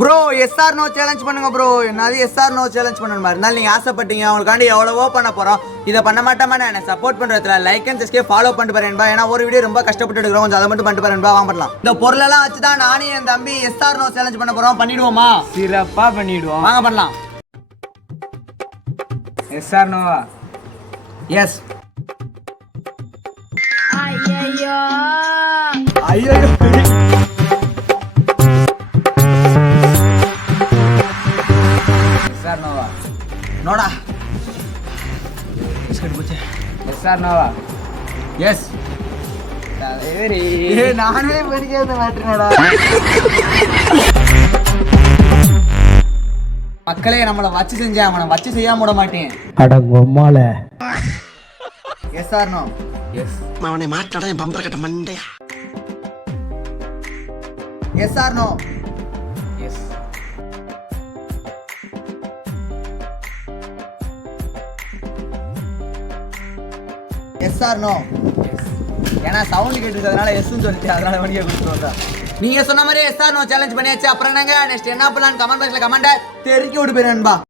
Bro SR no challenge பண்ணுங்க bro. என்னது SR no challenge பண்ணணும் மாதிரி இருந்தாலும் நீங்கள் ஆசைப்பட்டீங்க, அவங்களுக்காண்டி எவ்வளவோ பண்ண போகிறோம். இதை பண்ண மாட்டோமா? நான் சப்போர்ட் பண்ணுறதுல லைக் அண்ட் சப்ஸ்கிரைப் ஃபாலோ பண்ணிட்டு பாருன்பா. ஏன்னா ஒரு வீடியோ ரொம்ப கஷ்டப்பட்டு எடுக்கிறோம், கொஞ்சம் அதை மட்டும் பண்ணிட்டு பாருன்பா. வாங்க பண்ணலாம். இந்த பொருளெல்லாம் வச்சு தான் நானே என் தம்பி எஸ்ஆர் நோ சேலஞ்ச் பண்ண போகிறோம். பண்ணிடுவோமா? சிறப்பாக பண்ணிடுவோம். வாங்க பண்ணலாம். எஸ்ஆர் நோவா? எஸ். ஐயோ ஐயோ எஸ்ஆர் நோவா? நோடா பிஸ்கட் போச்சு. எஸ்ஆர் நோவா? எஸ். தலைவரி நானே படிக்காத மாட்டேனடா. மக்களே நம்மளை வச்சு செஞ்சேன், அவனை வச்சு செய்யாம விட மாட்டேன். அடங்கொம்மால எஸ் ஆர் நோ? எஸ். அவனை மாட்டாடா என் பம்பர கட்ட மண்டையா. Yes or no? Yes. Yes or no? ஏன்னா சவுண்ட் கேட்டுருக்கிறதுனால எஸ்ன்னு சொல்லிட்டு அதனால வண்டியை கொடுத்துருவோம். நீங்க சொன்ன மாதிரி எஸ் ஆர் நோ சேலஞ்ச் பண்ணியாச்சு. அப்புறம் என்னங்க நெக்ஸ்ட் என்ன பண்ணலான்னு கமெண்ட் பாக்ஸ்ல கமெண்ட்டை தெரிவிக்க விட்டு போயிருன்பா.